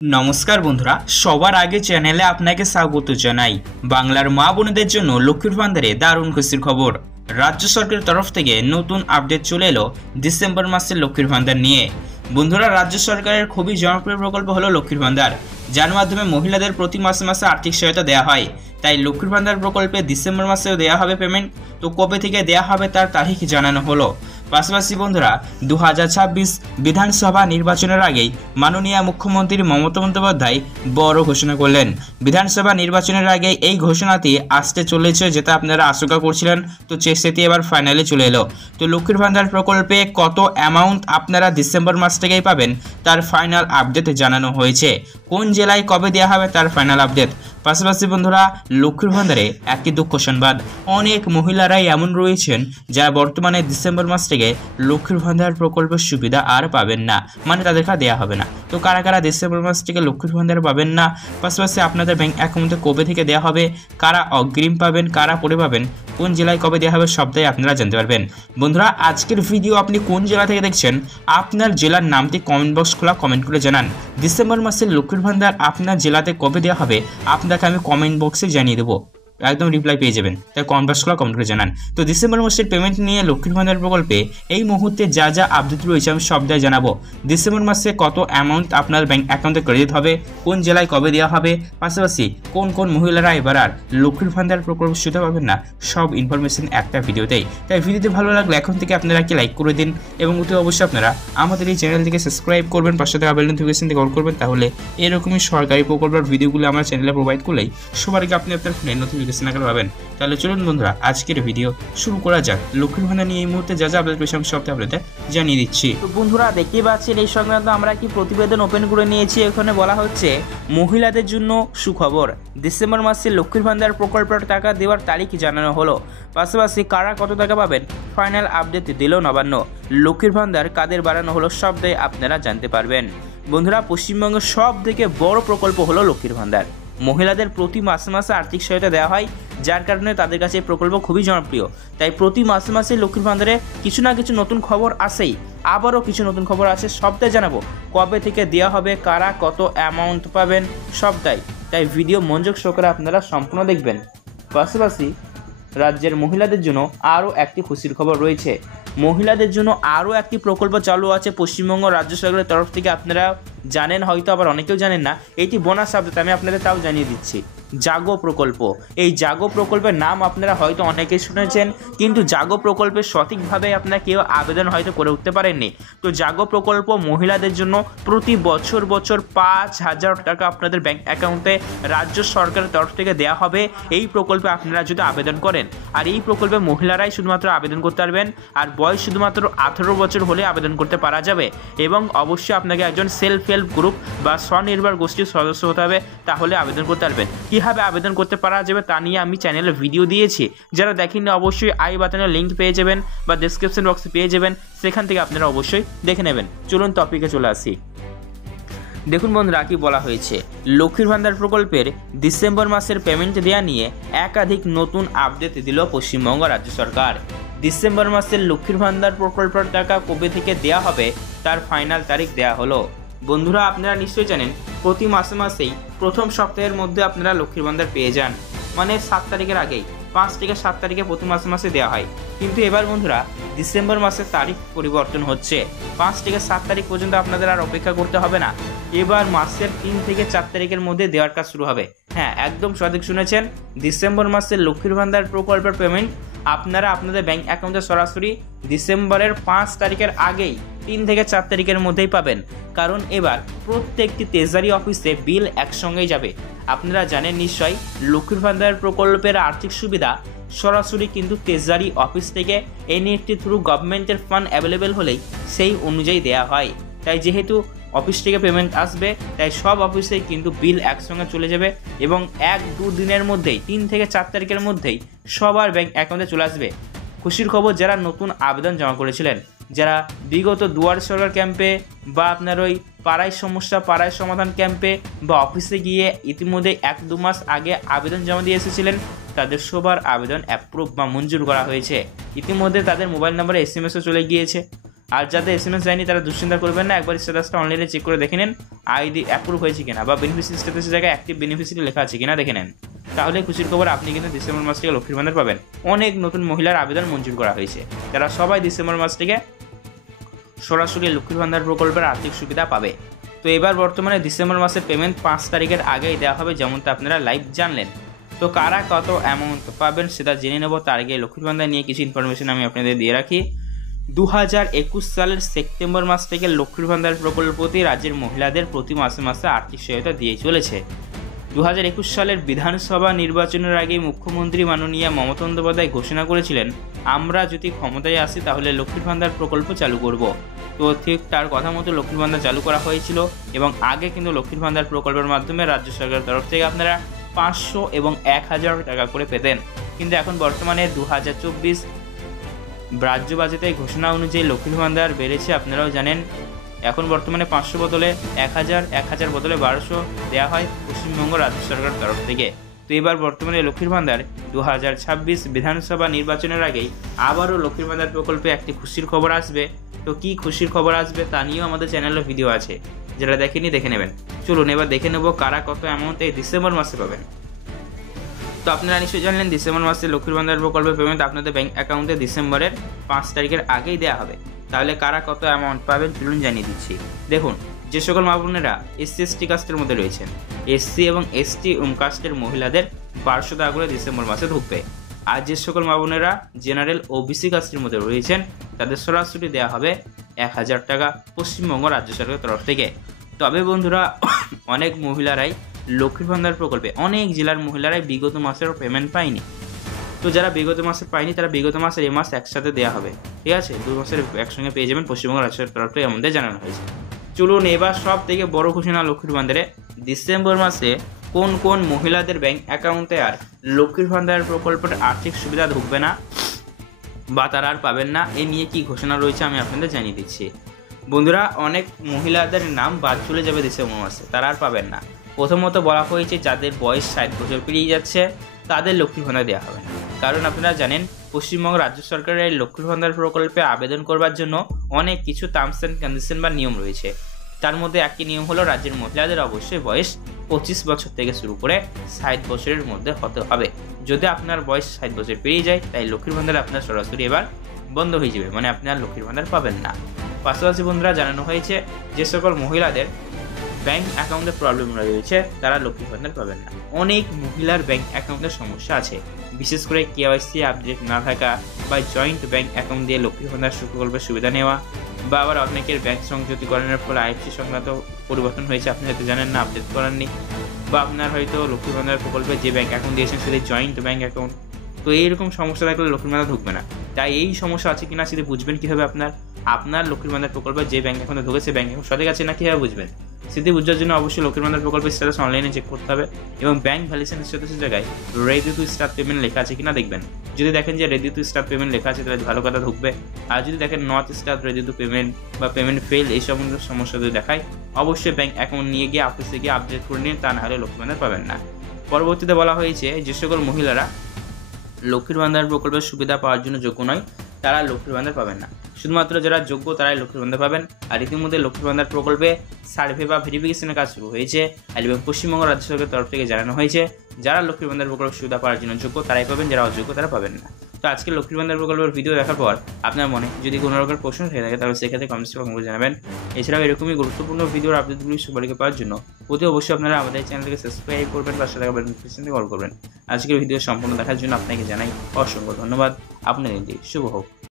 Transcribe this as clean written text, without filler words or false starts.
नमस्कार बंधुरा सबार आगे चैनेले आपनाके स्वागत जानाई। बांगलार मा बोनेदेर जोन्नो लक्ष्मीर भान्डारे दारुण खुशिर खबर। राज्य सरकारेर तरफ थेके नतून आपडेट चले एलो डिसेम्बर मासेर लक्ष्मीर भान्डार निये। बंधुरा राज्य सरकारेर खुबই জনপ্রিয় प्रकल्प हलो लक्ष्मीर भान्डार, जार माध्यमे महिलादेर प्रति मासे मासे आर्थिक सहायता देওয়া হয়। তাই লক্ষ্মীর ভান্ডার প্রকল্পে ডিসেম্বর মাসেও দেওয়া হবে পেমেন্ট। তো কবে থেকে দেওয়া হবে তার তারিখ জানানো হলো। পাশাপাশি বন্ধুরা 2026 বিধানসভা নির্বাচনের আগেই মাননীয় মুখ্যমন্ত্রী মমতা বন্দ্যোপাধ্যায় বড় ঘোষণা করলেন। বিধানসভা নির্বাচনের আগে এই ঘোষণাটি আসতে চলেছে, যেটা আপনারা আশঙ্কা করছিলেন, তো সেটি এবার ফাইনালে চলে এলো। তো লক্ষ্মীর ভান্ডার প্রকল্পে কত অ্যামাউন্ট আপনারা ডিসেম্বর মাস থেকেই পাবেন তার ফাইনাল আপডেট জানানো হয়েছে। কোন জেলায় কবে দেওয়া হবে তার ফাইনাল আপডেট। পাশাপাশি বন্ধুরা লক্ষ্মীর ভান্ডারে একটি দুঃখ সংবাদ, অনেক মহিলারাই এমন রয়েছেন যারা বর্তমানে ডিসেম্বর মাস থেকে লক্ষ্মীর ভান্ডার প্রকল্পের সুবিধা আর পাবেন না, মানে তাদেরকে দেওয়া হবে না। তো কারা কারা ডিসেম্বর মাস থেকে লক্ষ্মীর ভান্ডার পাবেন না, পাশাপাশি আপনাদের ব্যাংক অ্যাকাউন্টে কবে থেকে দেওয়া হবে, কারা অগ্রিম পাবেন, কারা পরে পাবেন, কোন জেলায় কবে দেওয়া হবে সবটাই আপনারা জানতে পারবেন। বন্ধুরা আজকের ভিডিও আপনি কোন জেলা থেকে দেখছেন, আপনার জেলার নামটি কমেন্ট বক্স খোলা কমেন্ট করে জানান। ডিসেম্বর মাসের লক্ষ্মীর ভান্ডার আপনার জেলাতে কবে দেওয়া হবে আপনাকে আমি কমেন্ট বক্সে জানিয়ে দেবো, একদম রিপ্লাই পেয়ে যাবেন। তাই কমেন্ট বক্স খোলা কমেন্ট করে জানান। তো ডিসেম্বর মাসের পেমেন্ট নিয়ে লক্ষ্মীর ভান্ডার প্রকল্পে এই মুহূর্তে যা যা আপডেট রয়েছে আমি সবটাই জানাবো। ডিসেম্বর মাসে কত অ্যামাউন্ট আপনার ব্যাংক অ্যাকাউন্টে ক্রেডিট হবে, কোন জেলায় কবে দেওয়া হবে, পাশাপাশি কোন কোন মহিলারা এবার আর লক্ষ্মীর ভান্ডার প্রকল্প সুবিধা পাবেন না, সব ইনফরমেশন একটা ভিডিওতেই। তাই ভিডিওতে ভালো লাগলে এখন থেকে আপনারা কি লাইক করে দিন এবং অতি অবশ্যই আপনারা আমাদের এই চ্যানেলটিকে সাবস্ক্রাইব করবেন, পাশে থাকা বেল নোটিফিকেশন থেকে অল করবেন। তাহলে এরকমই সরকারি প্রকল্পের ভিডিওগুলো আমার চ্যানেলে প্রোভাইড করলেই সবার আগে আপনি আপনার ফোনে নোটিফিকেশন আকারে পাবেন। তাহলে চলুন বন্ধুরা আজকের ভিডিও শুরু করা যাক। লক্ষ্মীর ভান্ডার নিয়ে এই মুহূর্তে যা যা আপডেট পেয়েছি আমি সবটা আপনাদের জানিয়ে দিচ্ছি। তো বন্ধুরা দেখতেই পাচ্ছেন এই সংক্রান্ত আমরা কি প্রতিবেদন ওপেন করে নিয়েছি। এখানে বলা হচ্ছে মহিলাদের জন্য সুখবর, ডিসেম্বর মাসে লক্ষ্মীর ভান্ডার প্রকল্পের টাকা দেওয়ার তারিখ জানানো হলো। পাশাপাশি কারা কত টাকা পাবেন ফাইনাল আপডেট দিল নবান্ন। লক্ষ্মীর ভান্ডার কাদের বাড়ানো হলো সবটাই আপনারা জানতে পারবেন। বন্ধুরা পশ্চিমবঙ্গের সব থেকে বড় প্রকল্প হলো লক্ষ্মীর ভান্ডার। মহিলাদের প্রতি মাসে মাসে আর্থিক সহায়তা দেওয়া হয়, যার কারণে তাদের কাছে এই প্রকল্প খুবই জনপ্রিয়। তাই প্রতি মাসে মাসে লক্ষ্মীর ভান্ডারে কিছু না কিছু নতুন খবর আসেই, আবারও কিছু নতুন খবর আছে, সবটাই জানাবো। কবে থেকে দেওয়া হবে, কারা কত অ্যামাউন্ট পাবেন সবটাই। তাই ভিডিও মনোযোগ সহকারে আপনারা সম্পূর্ণ দেখবেন। পাশাপাশি রাজ্যের মহিলাদের জন্য আরও একটি খুশির খবর রয়েছে। মহিলাদের জন্য আরও একটি প্রকল্প চালু আছে পশ্চিমবঙ্গ রাজ্য সরকারের তরফ থেকে। আপনারা জানেন হয়তো, আবার অনেকেও জানেন না। এইটি বোনাস আপডেট আমি আপনাদের তাও জানিয়ে দিচ্ছি। জাগো প্রকল্প, এই জাগো প্রকল্পের নাম আপনারা হয়তো অনেকেই শুনেছেন, কিন্তু জাগো প্রকল্পে সঠিকভাবে আপনারা কেউ আবেদন হয়তো করে উঠতে পারেননি। তো জাগো প্রকল্প মহিলাদের জন্য প্রতি বছর 5,000 টাকা আপনাদের ব্যাংক অ্যাকাউন্টে রাজ্য সরকারের তরফ থেকে দেওয়া হবে এই প্রকল্পে আপনারা যদি আবেদন করেন। আর এই প্রকল্পে মহিলারাই শুধুমাত্র আবেদন করতে পারবেন, আর বয়স শুধুমাত্র 18 বছর হলে আবেদন করতে পারা যাবে। এবং অবশ্যই আপনাকে একজন সেলফ হেল্প গ্রুপ বা স্বনির্ভর গোষ্ঠীর সদস্য হতে হবে, তাহলে আবেদন করতে পারবেন। কীভাবে আবেদন করতে পারা যাবে তা নিয়ে আমি চ্যানেলে ভিডিও দিয়েছি, যারা দেখেননি অবশ্যই আই বাটনের লিঙ্ক পেয়ে যাবেন বা ডেসক্রিপশন বক্সে পেয়ে যাবেন, সেখান থেকে আপনারা অবশ্যই দেখে নেবেন। চলুন টপিকে চলে আসি। দেখুন বন্ধুরা কি বলা হয়েছে, লক্ষ্মীর ভান্ডার প্রকল্পের ডিসেম্বর মাসের পেমেন্ট দেওয়া নিয়ে একাধিক নতুন আপডেট দিল পশ্চিমবঙ্গ রাজ্য সরকার। ডিসেম্বর মাসের লক্ষ্মীর ভান্ডার প্রকল্পের টাকা কবে থেকে দেওয়া হবে তার ফাইনাল তারিখ দেওয়া হলো। বন্ধুরা আপনারা নিশ্চয়ই জানেন প্রতি মাসে মাসেই প্রথম সপ্তাহের মধ্যে আপনারা লক্ষ্মীর ভান্ডার পেয়ে যান, মানে 7 তারিখের আগেই। 5 থেকে 7 তারিখে প্রতি মাসে মাসে দেওয়া হয়। কিন্তু এবার বন্ধুরা ডিসেম্বর মাসের তারিখ পরিবর্তন হচ্ছে। 5 থেকে 7 তারিখ পর্যন্ত আপনাদের আর অপেক্ষা করতে হবে না। এবার মাসের 3 থেকে 4 তারিখের মধ্যে দেওয়ার কাজ শুরু হবে। হ্যাঁ, একদম সঠিক শুনেছেন। ডিসেম্বর মাসের লক্ষ্মীর ভান্ডার প্রকল্পের পেমেন্ট আপনারা আপনাদের ব্যাংক অ্যাকাউন্টে সরাসরি ডিসেম্বরের 5 তারিখের আগেই 3 থেকে 4 তারিখের মধ্যেই পাবেন। কারণ এবার প্রত্যেকটি ট্রেজারি অফিসে বিল একসঙ্গেই যাবে। আপনারা জানেন নিশ্চয়ই লক্ষ্মীর ভান্ডার প্রকল্পের আর্থিক সুবিধা সরাসরি কিন্তু ট্রেজারি অফিস থেকে এনইএফটি থ্রু গভর্নমেন্টের ফান্ড অ্যাভেলেবেল হলেই সেই অনুযায়ী দেওয়া হয়। তাই যেহেতু অফিস থেকে পেমেন্ট আসবে, তাই সব অফিসেই কিন্তু বিল একসঙ্গে চলে যাবে এবং 1-2 দিনের মধ্যেই 3 থেকে 4 তারিখের মধ্যেই সবার ব্যাংক অ্যাকাউন্টে চলে আসবে। খুশির খবর, যারা নতুন আবেদন জমা করেছিলেন, যারা বিগত দুয়ার সরকার ক্যাম্পে বা আপনার ওই পাড়ায় সমস্যা পাড়ায় সমাধান ক্যাম্পে বা অফিসে গিয়ে ইতিমধ্যে 1-2 মাস আগে আবেদন জমা দিয়ে এসেছিলেন, তাদের সবার আবেদন অ্যাপ্রুভ বা মঞ্জুর করা হয়েছে। ইতিমধ্যে তাদের মোবাইল নম্বরে SMS চলে গিয়েছে। আর যাদের SMS যায়নি তারা দুশ্চিন্তা করবেন না, একবার স্ট্যাটাসটা অনলাইনে চেক করে দেখে নেন আইডি অ্যাপ্রুভ হয়েছে কিনা বা বেনিফিশিয়ারি স্ট্যাটাসের জায়গায় অ্যাক্টিভ বেনিফিশিয়ারি লেখা আছে কিনা দেখে নেন। তাহলে খুশির খবর, আপনি কিন্তু ডিসেম্বর মাস থেকে লক্ষ্মীর ভান্ডার পাবেন। অনেক নতুন মহিলার আবেদন মঞ্জুর করা হয়েছে, তারা সবাই ডিসেম্বর মাস থেকে সরাসরি লক্ষ্মীর ভান্ডার প্রকল্পের আর্থিক সুবিধা পাবে। তো এবার বর্তমানে ডিসেম্বর মাসের পেমেন্ট 5 তারিখের আগেই দেওয়া হবে, যেমনটা আপনারা লাইভ জানলেন। তো কারা কত অ্যামাউন্ট পাবেন সেটা জেনে নেব, তার আগে লক্ষ্মীর ভান্ডার নিয়ে কিছু ইনফরমেশন আমি আপনাদের দিয়ে রাখি। 2021 সালের সেপ্টেম্বর মাস থেকে লক্ষ্মীর ভান্ডার প্রকল্পটি রাজ্যের মহিলাদের প্রতি মাসে মাসে আর্থিক সহায়তা দিয়ে চলেছে। 2021 সালের বিধানসভা নির্বাচনের আগেই মুখ্যমন্ত্রী মাননীয় মমতা বন্দ্যোপাধ্যায় ঘোষণা করেছিলেন, আমরা যদি ক্ষমতায় আসি তাহলে লক্ষ্মীর ভান্ডার প্রকল্প চালু করব। তো ঠিক তার কথা মতো লক্ষ্মীর ভান্ডার চালু করা হয়েছিল এবং আগে কিন্তু লক্ষ্মীর ভান্ডার প্রকল্পের মাধ্যমে রাজ্য সরকারের তরফ থেকে আপনারা 500 এবং 1000 টাকা করে পেতেন। কিন্তু এখন বর্তমানে 2024 রাজ্য বাজেটের ঘোষণা অনুযায়ী লক্ষ্মীর ভান্ডার বেড়েছে, আপনারাও জানেন। এখন বর্তমানে 500 বদলে 1000 বদলে 1200 দেওয়া হয় পশ্চিমবঙ্গ রাজ্য সরকারের তরফ থেকে। তো এবার বর্তমানে লক্ষ্মীর ভান্ডার 2026 বিধানসভা নির্বাচনের আগেই আবারও লক্ষ্মীর ভান্ডার প্রকল্পে একটি খুশির খবর আসবে। তো কি খুশির খবর আসবে তা নিয়েও আমাদের চ্যানেলে ভিডিও আছে, যারা দেখেনি দেখে নেবেন। চলুন এবার দেখে নেব কারা কত অ্যামাউন্ট এই ডিসেম্বর মাসে পাবেন। তো আপনারা নিশ্চয়ই জানলেন ডিসেম্বর মাসে লক্ষ্মীর ভান্ডার প্রকল্পের পেমেন্ট আপনাদের ব্যাংক অ্যাকাউন্টে ডিসেম্বরের 5 তারিখের আগেই দেওয়া হবে। তাহলে কারা কত অ্যামাউন্ট পাবেন চলুন জানিয়ে দিচ্ছি। দেখুন, যে সকল মা বোনেরা SC/ST কাস্টের মধ্যে রয়েছেন, SC এবং ST কাস্টের মহিলাদের 1200 টাকা করে ডিসেম্বর মাসে ঢুকবে। আর যে সকল মা বোনেরা জেনারেল OBC কাস্টের মধ্যে রয়েছেন তাদের সরাসরি দেওয়া হবে 1000 টাকা পশ্চিমবঙ্গ রাজ্য সরকারের তরফ থেকে। তবে বন্ধুরা, অনেক মহিলারাই লক্ষ্মীর ভান্ডার প্রকল্পে, অনেক জেলার মহিলারাই বিগত মাসের পেমেন্ট পায়নি। তো যারা বিগত মাসে পায়নি তারা বিগত মাসের এই মাস একসাথে দেওয়া হবে, ঠিক আছে? 2 মাসের একসঙ্গে পেয়ে যাবেন পশ্চিমবঙ্গ রাজ্য সরকারের তরফ থেকে, আমাদের জানানো হয়েছে। চলুন এবার সব থেকে বড় ঘোষণা লক্ষ্মীর ভান্ডারে, ডিসেম্বর মাসে কোন কোন মহিলাদের ব্যাংক অ্যাকাউন্টে আর লক্ষ্মীর ভান্ডার প্রকল্পের আর্থিক সুবিধা ঢুকবে না বা তারা আর পাবেন না, এ নিয়ে কি ঘোষণা রয়েছে আমি আপনাদের জানিয়ে দিচ্ছি। বন্ধুরা, অনেক মহিলাদের নাম বাদ চলে যাবে ডিসেম্বর মাসে, তারা আর পাবেন না। প্রথমত বলা হয়েছে যাদের বয়স 60 বছর পেরিয়ে যাচ্ছে তাদের লক্ষ্মীর ভান্ডার দেওয়া হবে না, কারণ আপনারা জানেন পশ্চিমবঙ্গ রাজ্য সরকারের লক্ষ্মীর ভান্ডার প্রকল্পে আবেদন করবার জন্য অনেক কিছু টার্মস অ্যান্ড কন্ডিশন বা নিয়ম রয়েছে। তার মধ্যে একটি নিয়ম হলো রাজ্যের মহিলাদের অবশ্যই বয়স 25 বছর থেকে শুরু করে 60 বছরের মধ্যে হতে হবে। যদি আপনার বয়স 60 বছর পেরিয়ে যায় তাই লক্ষ্মীর ভান্ডার আপনার সরাসরি এবার বন্ধ হয়ে যাবে, মানে আপনি আর লক্ষ্মীর ভান্ডার পাবেন না। পাশাপাশি বন্ধুরা জানানো হয়েছে যে সকল মহিলাদের ব্যাংক অ্যাকাউন্টে প্রবলেম রয়েছে তারা লক্ষ্মীর ভান্ডার পাবেন না। অনেক মহিলার ব্যাংক অ্যাকাউন্টের সমস্যা আছে, বিশেষ করে KYC আপডেট না থাকা বা জয়েন্ট ব্যাংক অ্যাকাউন্ট দিয়ে লক্ষ্মীর ভান্ডার প্রকল্পের সুবিধা নেওয়া, বা আবার অনেকের ব্যাংক সংযুক্তিকরণের ফলে IFSC সংক্রান্ত পরিবর্তন হয়েছে, আপনি হয়তো জানেন না, আপডেট করাননি, বা আপনার হয়তো লক্ষ্মীর ভান্ডার প্রকল্পে যে ব্যাংক অ্যাকাউন্ট দিয়েছেন সেটি জয়েন্ট ব্যাংক অ্যাকাউন্ট। তো এইরকম সমস্যা থাকলে লক্ষ্মীর ভান্ডার ঢুকবে না। তাই এই সমস্যা আছে কিনা সেটা বুঝবেন কীভাবে, আপনার লক্ষ্মীর ভান্ডার প্রকল্পে যে ব্যাংক অ্যাকাউন্টে ঢুকেছে ব্যাংক অ্যাকাউন্ট সঠিক আছে না কীভাবে বুঝবেন, সেটি বোঝার জন্য অবশ্যই লক্ষ্মীর ভান্ডার প্রকল্পের স্ট্যাটাস অনলাইনে চেক করতে হবে এবং ব্যাংক ভ্যালিডেশন স্ট্যাটাসের জায়গায় রেডি টু স্টার্ট পেমেন্ট লেখা আছে কিনা দেখবেন। যদি দেখেন যে রেডি টু স্টার্ট পেমেন্ট লেখা আছে তাহলে ভালো কথা ঢুকবে, আর যদি দেখেন not start ready to payment বা পেমেন্ট ফেল এই সমস্ত সমস্যা যদি দেখায় অবশ্যই ব্যাংক অ্যাকাউন্ট নিয়ে গিয়ে অফিসে গিয়ে আপডেট করে নিন, তা না হলে লক্ষ্মীর ভান্ডার পাবেন না। পরবর্তীতে বলা হয়েছে যে সকল মহিলারা লক্ষ্মীর ভান্ডার প্রকল্পের সুবিধা পাওয়ার জন্য যোগ্য নয় তারা লক্ষ্মীর ভান্ডার পাবেন না, শুধুমাত্র যারা যোগ্য তারাই লক্ষ্মীর ভান্ডার পাবেন। আর ইতিমধ্যে লক্ষ্মীর ভান্ডার প্রকল্পে সার্ভে বা ভেরিফিকেশনের কাজ শুরু হয়েছে এবং পশ্চিমবঙ্গ রাজ্য সরকারের তরফ থেকে জানানো হয়েছে যারা লক্ষ্মীর ভান্ডার প্রকল্পের সুবিধা পাওয়ার জন্য যোগ্য তারাই পাবেন, যারা অযোগ্য তারা পাবেন না। তো আজকে লক্ষ্মীর ভান্ডার প্রকল্পের ভিডিও দেখার পর আপনার মনে যদি কোনো রকমের প্রশ্ন থেকে থাকে তাহলে সেক্ষেত্রে কমেন্টসে কমেন্ট করে জানাবেন। এছাড়াও এরকমই গুরুত্বপূর্ণ ভিডিওর আপডেটগুলি সবাইকে পাওয়ার জন্য অবশ্যই আপনারা আমাদের চ্যানেলকে সাবস্ক্রাইব করবেন বা সাথে নোটিফিকেশন কল করবেন। আজকের ভিডিও সম্পূর্ণ দেখার জন্য আপনাকে জানাই অসংখ্য ধন্যবাদ। আপনাদের দিন শুভ হোক।